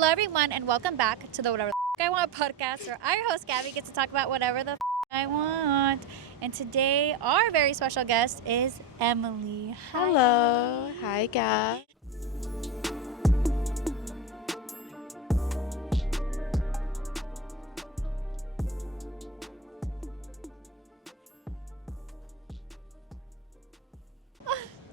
Hello, everyone, and welcome back to the Whatever the I Want podcast, where our host, Gabby, gets to talk about whatever the I want. And today, our very special guest is Emely. Hi, Hello. Emely. Hi, Gab.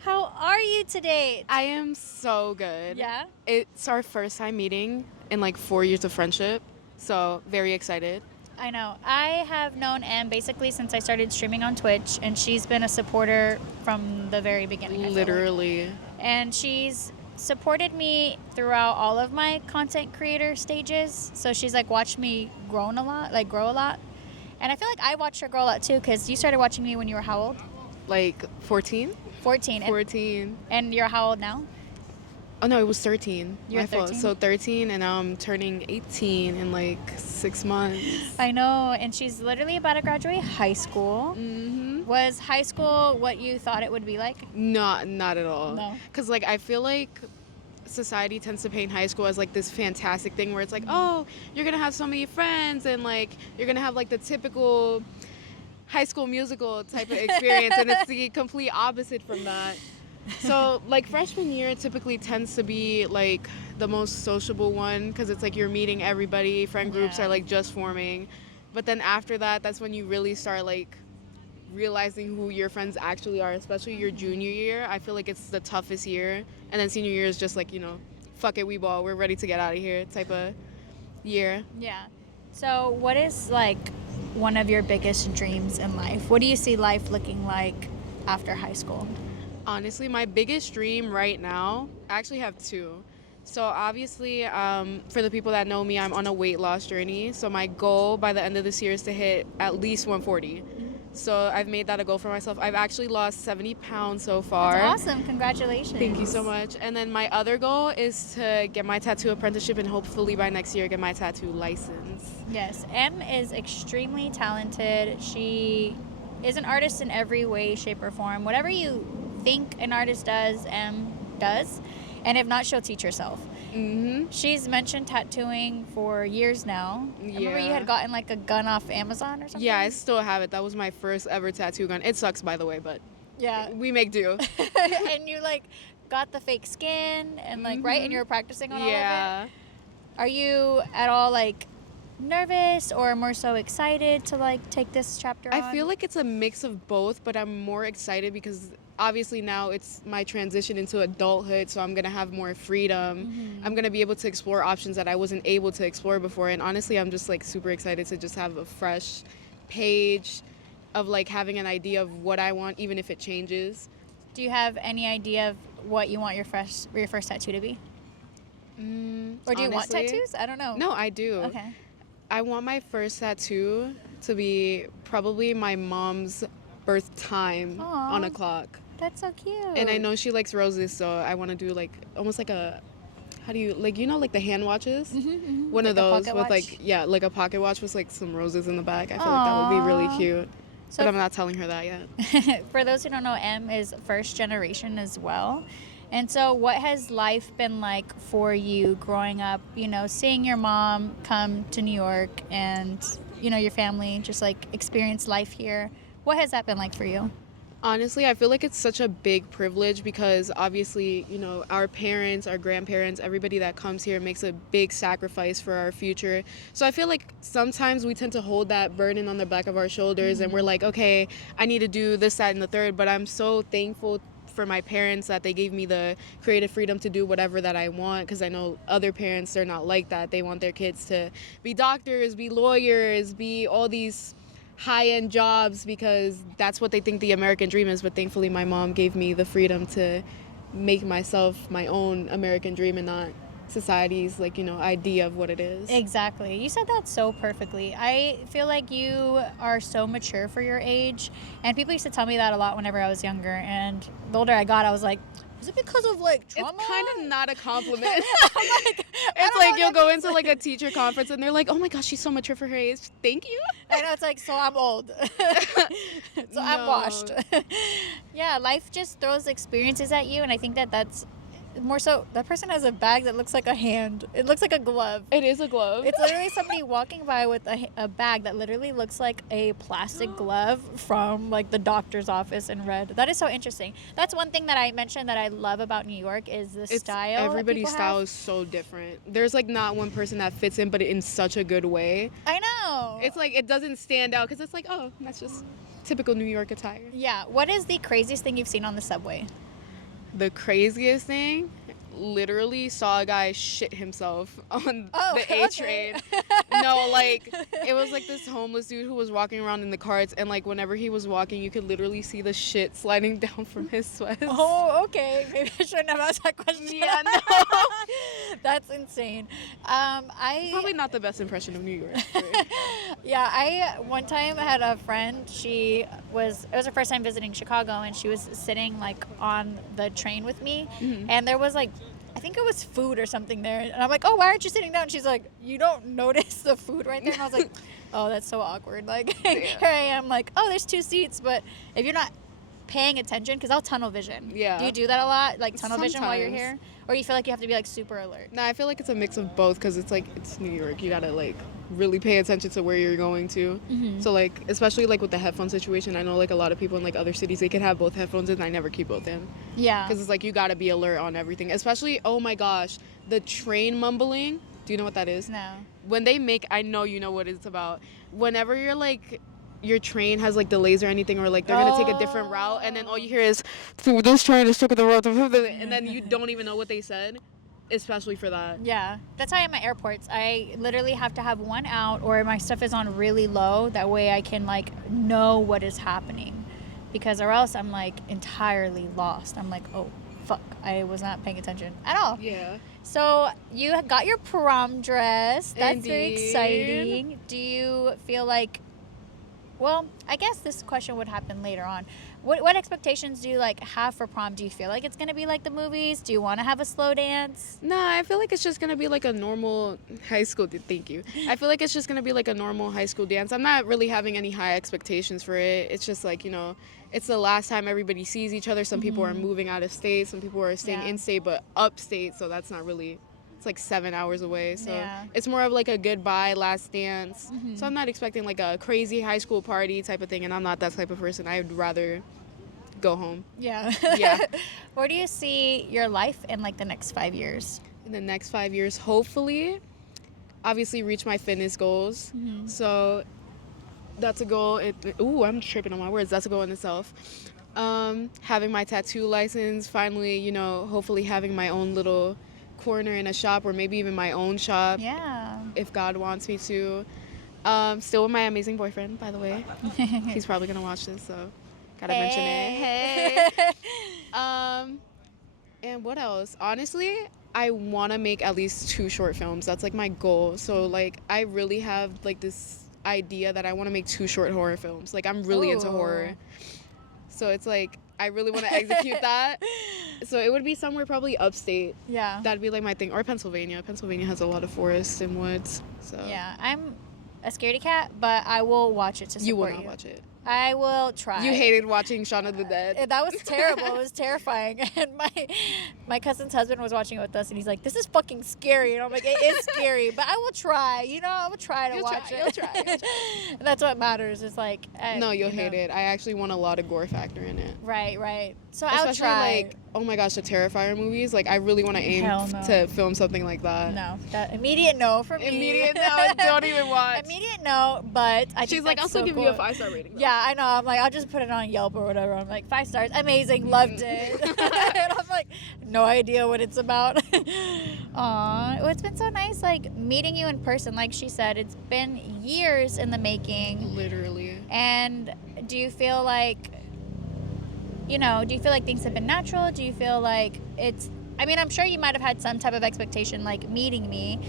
How are you today? I am so good. Yeah? It's our first time meeting in like 4 years of friendship, so very excited. I know. I have known Em basically since I started streaming on Twitch, and she's been a supporter from the very beginning. I feel like. Literally. And she's supported me throughout all of my content creator stages. So she's like watched me grow a lot. And I feel like I watched her grow a lot too, because you started watching me when you were how old? Like 14? 14. 14. And you're how old now? Oh no, it was 13. You're My fault. 13? So 13, and now I'm turning 18 in like 6 months. I know. And she's literally about to graduate high school. Mm-hmm. Was high school what you thought it would be like? Not at all. No. Because like I feel like society tends to paint high school as like this fantastic thing where it's like, oh, you're gonna have so many friends and like you're gonna have like the typical High School Musical type of experience, and it's the complete opposite from that. So like freshman year typically tends to be like the most sociable one, because it's like you're meeting everybody, friend groups Yeah. are like just forming, but then after that, that's when you really start like realizing who your friends actually are, especially your junior year. I feel like it's the toughest year, and then senior year is just like, you know, fuck it, we ball, we're ready to get out of here type of year. Yeah. So what is like one of your biggest dreams in life? What do you see life looking like after high school? Honestly, my biggest dream right now, I actually have two. So obviously, for the people that know me, I'm on a weight loss journey. So my goal by the end of this year is to hit at least 140. So I've made that a goal for myself. I've actually lost 70 pounds so far. That's awesome. Congratulations. Thank you so much. And then my other goal is to get my tattoo apprenticeship, and hopefully by next year get my tattoo license. Yes. Em is extremely talented. She is an artist in every way, shape, or form. Whatever you think an artist does, Em does. And if not, she'll teach herself. Mm-hmm. She's mentioned tattooing for years now. I remember you had gotten like a gun off Amazon or something? Yeah, I still have it. That was my first ever tattoo gun. It sucks, by the way, but Yeah. we make do. And you like got the fake skin and like, right? And you were practicing on all of it? Yeah. Are you at all like nervous or more so excited to like take this chapter on? I feel like it's a mix of both, but I'm more excited because obviously now it's my transition into adulthood, so I'm going to have more freedom. Mm-hmm. I'm going to be able to explore options that I wasn't able to explore before, and honestly, I'm just like super excited to just have a fresh page of like having an idea of what I want, even if it changes. Do you have any idea of what you want your first tattoo to be? Or do you want Honestly, tattoos? I don't know. No, I do. Okay. I want my first tattoo to be probably my mom's birth time on a clock. That's so cute. And I know she likes roses, so I want to do like almost like a, how do you, like, you know, like the hand watches? Mm-hmm. One like of those with with like, yeah, like a pocket watch with like some roses in the back. I feel like that would be really cute. So but I'm not telling her that yet. For those who don't know, Em is first generation as well. And so what has life been like for you growing up, you know, seeing your mom come to New York and, you know, your family just like experience life here? What has that been like for you? Honestly, I feel like it's such a big privilege because obviously, you know, our parents, our grandparents, everybody that comes here makes a big sacrifice for our future. So I feel like sometimes we tend to hold that burden on the back of our shoulders, and we're like, okay, I need to do this, that, and the third. But I'm so thankful for my parents that they gave me the creative freedom to do whatever that I want, because I know other parents, they're not like that. They want their kids to be doctors, be lawyers, be all these high-end jobs because that's what they think the American dream is. But thankfully my mom gave me the freedom to make myself my own American dream and not society's, like, you know, idea of what it is. Exactly. You said that so perfectly. I feel like you are so mature for your age, and people used to tell me that a lot whenever I was younger, and the older I got, I was like, is it because of like trauma? It's kind of not a compliment. I'm like, It's like you'll go into like a teacher conference and they're like, oh my gosh, she's so mature for her age. Thank you. I know, it's like, so I'm old. So I'm washed. Yeah, life just throws experiences at you, and I think that that's more so, that person has a bag that looks like a hand. It looks like a glove. It is a glove. It's literally somebody walking by with a bag that literally looks like a plastic glove from like the doctor's office in red. That is so interesting. That's one thing that I mentioned that I love about New York is the style. Everybody's style is so different. There's like not one person that fits in, but in such a good way. I know. It's like it doesn't stand out because it's like, oh, that's just typical New York attire. Yeah. What is the craziest thing you've seen on the subway? The craziest thing, literally saw a guy shit himself on the A train. No, like, it was like this homeless dude who was walking around in the carts, and like whenever he was walking, you could literally see the shit sliding down from his sweats. Oh, okay. Maybe I shouldn't have asked that question. Yeah, no. That's insane. Probably not the best impression of New York. Yeah, I one time had a friend. It was her first time visiting Chicago, and she was sitting like on the train with me, and there was like, I think it was food or something there, and I'm like, oh, why aren't you sitting down? She's like, you don't notice the food right there? And I was like, oh, that's so awkward. Like, here I am, like, oh, there's 2 seats, but if you're not paying attention, because I'll tunnel vision. Yeah. Do you do that a lot, like tunnel vision while you're here, or you feel like you have to be like super alert? No, I feel like it's a mix of both because it's like it's New York. You gotta like really pay attention to where you're going to. So like, especially like with the headphone situation, I know like a lot of people in like other cities, they could have both headphones in. I never keep both in. Yeah. Because it's like you gotta be alert on everything. Especially, oh my gosh, the train mumbling. Do you know what that is? No. When they make, I know you know what it's about. Whenever you're like, your train has like delays or anything, or like they're gonna take a different route, and then all you hear is, this train is taking the road, and then you don't even know what they said. Especially for that. Yeah, that's how I am at airports. I literally have to have one out, or my stuff is on really low. That way I can like know what is happening, because or else I'm like entirely lost. I'm like, oh fuck, I was not paying attention at all. Yeah. So you got your prom dress. That's very Indeed. exciting. Do you feel like, well, I guess this question would happen later on. What expectations do you like have for prom? Do you feel like it's gonna be like the movies? Do you want to have a slow dance? Nah, I feel like it's just gonna be like a normal high school. Thank you. I feel like it's just gonna be like a normal high school dance. I'm not really having any high expectations for it. It's just like, you know, it's the last time everybody sees each other. Some people are moving out of state. Some people are staying in state, but upstate. So that's not really. It's like 7 hours away, so it's more of like a goodbye, last dance. So I'm not expecting like a crazy high school party type of thing, and I'm not that type of person. I'd rather go home. Yeah. Yeah. Where do you see your life in like the next 5 years? In the next 5 years, hopefully, obviously reach my fitness goals. So that's a goal. I'm tripping on my words. That's a goal in itself. Having my tattoo license, finally, you know, hopefully having my own little corner in a shop, or maybe even my own shop. Yeah. If God wants me to. Still with my amazing boyfriend, by the way. He's probably gonna watch this, so gotta mention it. Hey. And what else? Honestly, I want to make at least 2 short films. That's like my goal. So like I really have like this idea that I want to make 2 short horror films. Like I'm really into horror. So it's like I really want to execute that. So it would be somewhere probably upstate. Yeah. That'd be like my thing. Or Pennsylvania. Pennsylvania has a lot of forests and woods. So Yeah, I'm a scaredy cat, but I will watch it to support you. You will not watch it. I will try. You hated watching Shaun of the Dead. That was terrible. It was terrifying. And my cousin's husband was watching it with us, and he's like, "This is fucking scary." And I'm like, "It is scary, but I will try. You know, I will try to watch it. You'll try. And that's what matters. It's like no, you'll hate it. I actually want a lot of gore factor in it. Right. So Especially I'll try. like, oh my gosh, the Terrifier movies. Like I really want to aim to film something like that. No, that immediate no for me. Immediate no. Don't even watch. Immediate no, but I. She's like, I'll still give you a 5-star rating. Though. Yeah, I know. I'm like, I'll just put it on Yelp or whatever. I'm like, 5 stars, amazing, loved it. And I'm like, no idea what it's about. Aw, well, it's been so nice, like meeting you in person. Like she said, it's been years in the making. Literally. And do you feel like, you know, do you feel like things have been natural? Do you feel like it's? I mean, I'm sure you might have had some type of expectation, like meeting me.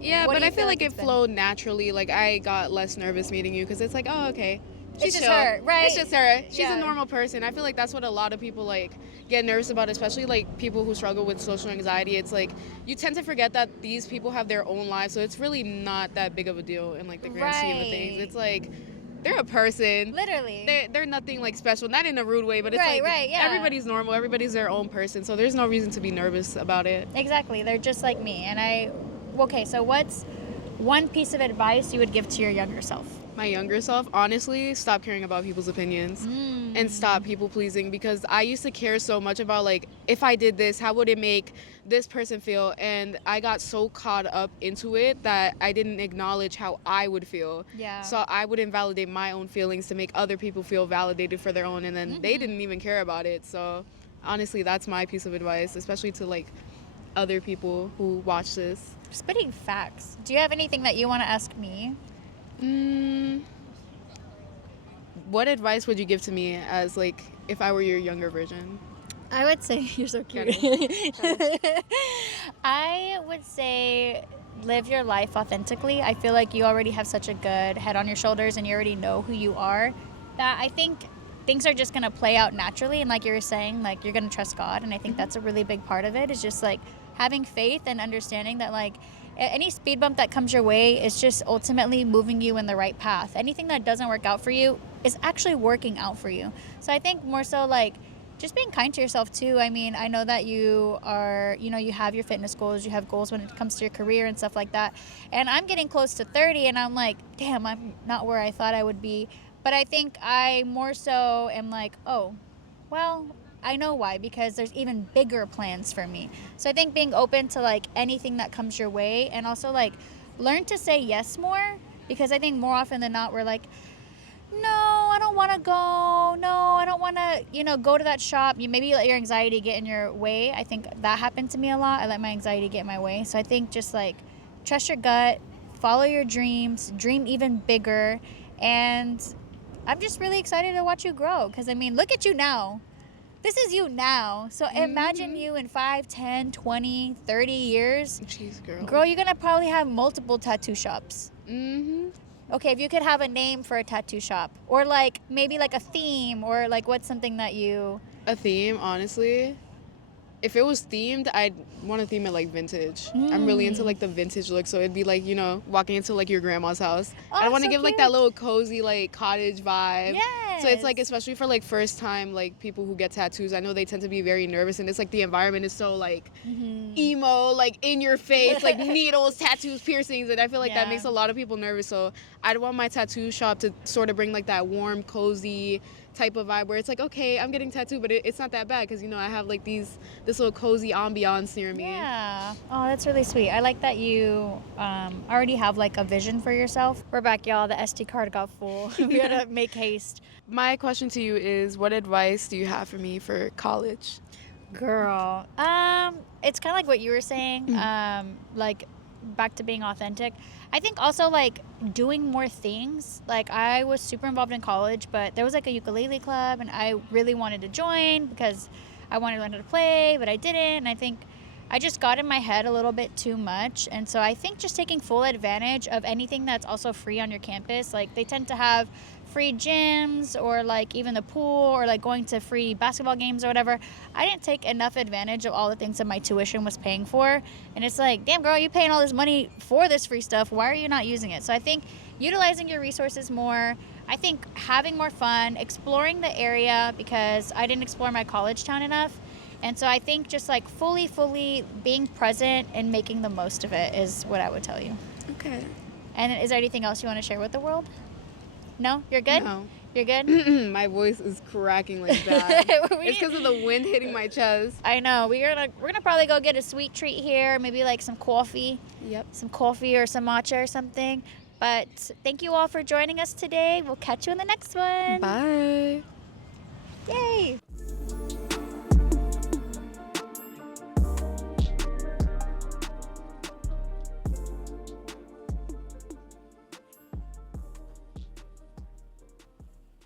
Yeah, but I feel like it flowed naturally. Like I got less nervous meeting you because it's like, oh, okay. It's just her, right? It's just her. She's a normal person. I feel like that's what a lot of people like get nervous about, especially like people who struggle with social anxiety. It's like you tend to forget that these people have their own lives, so it's really not that big of a deal in like the grand scheme of things. It's like they're a person. Literally. They're nothing like special, not in a rude way, but it's right, yeah. everybody's normal, everybody's their own person, so there's no reason to be nervous about it. Exactly. They're just like me. Okay, so what's one piece of advice you would give to your younger self? My younger self, honestly, stop caring about people's opinions and stop people pleasing, because I used to care so much about, like, if I did this, how would it make this person feel? And I got so caught up into it that I didn't acknowledge how I would feel. Yeah. So I would invalidate my own feelings to make other people feel validated for their own, and then they didn't even care about it. So honestly, that's my piece of advice, especially to, like, other people who watch this. Spitting facts. Do you have anything that you want to ask me? What advice would you give to me as, like, if I were your younger version? I would say, you're so cute. I would say live your life authentically. I feel like you already have such a good head on your shoulders and you already know who you are, that I think things are just going to play out naturally. And like you were saying, like, you're going to trust God. And I think that's a really big part of it, is just like having faith and understanding that, like, any speed bump that comes your way is just ultimately moving you in the right path. Anything that doesn't work out for you is actually working out for you. So I think more so, like, just being kind to yourself too. I mean, I know that you are, you have your fitness goals, you have goals when it comes to your career and stuff like that. And I'm getting close to 30 and I'm like, damn, I'm not where I thought I would be. But I think I more so am like, oh, well, I know why, because there's even bigger plans for me. So I think being open to, like, anything that comes your way, and also, like, learn to say yes more, because I think more often than not we're like, no, I don't want to go. No, I don't want to, go to that shop. You maybe let your anxiety get in your way. I think that happened to me a lot. I let my anxiety get in my way. So I think just, like, trust your gut, follow your dreams, dream even bigger. And I'm just really excited to watch you grow, because, I mean, look at you now. This is you now. So imagine you in 5, 10, 20, 30 years. Jeez, girl. Girl, you're going to probably have multiple tattoo shops. Okay, if you could have a name for a tattoo shop, or, like, maybe, like, a theme, or, like, what's something that you... A theme, honestly. If it was themed, I'd want to theme it, like, vintage. I'm really into, like, the vintage look, so it'd be, like, walking into, like, your grandma's house. Oh, I want to so give, cute. like, that little cozy, like, cottage vibe. Yes. So it's, like, especially for, like, first time, like, people who get tattoos, I know they tend to be very nervous, and it's, like, the environment is so, like, emo, like, in your face, like, needles, tattoos, piercings, and I feel like that makes a lot of people nervous. So I'd want my tattoo shop to sort of bring, like, that warm, cozy type of vibe where it's like, okay, I'm getting tattooed, but it's not that bad, because, I have, like, this little cozy ambiance near me. Yeah. Oh, that's really sweet. I like that you already have, like, a vision for yourself. We're back, y'all. The SD card got full. We gotta make haste. My question to you is, what advice do you have for me for college? Girl, it's kind of like what you were saying, like, back to being authentic. I think also, like, doing more things. Like, I was super involved in college, but there was, like, a ukulele club, and I really wanted to join because I wanted to learn how to play, but I didn't. And I think I just got in my head a little bit too much. And so I think just taking full advantage of anything that's also free on your campus. Like, they tend to have free gyms, or, like, even the pool, or, like, going to free basketball games or whatever. I didn't take enough advantage of all the things that my tuition was paying for. And it's like, damn, girl, you're paying all this money for this free stuff. Why are you not using it? So I think utilizing your resources more. I think having more fun, exploring the area, because I didn't explore my college town enough. And so I think just, like, fully being present and making the most of it is what I would tell you. Okay. And is there anything else you want to share with the world? No? You're good? No. You're good? My voice is cracking like that. It's because of the wind hitting my chest. I know. We're gonna probably go get a sweet treat here, maybe, like, some coffee. Yep. Some coffee or some matcha or something. But thank you all for joining us today. We'll catch you in the next one. Bye. Yay!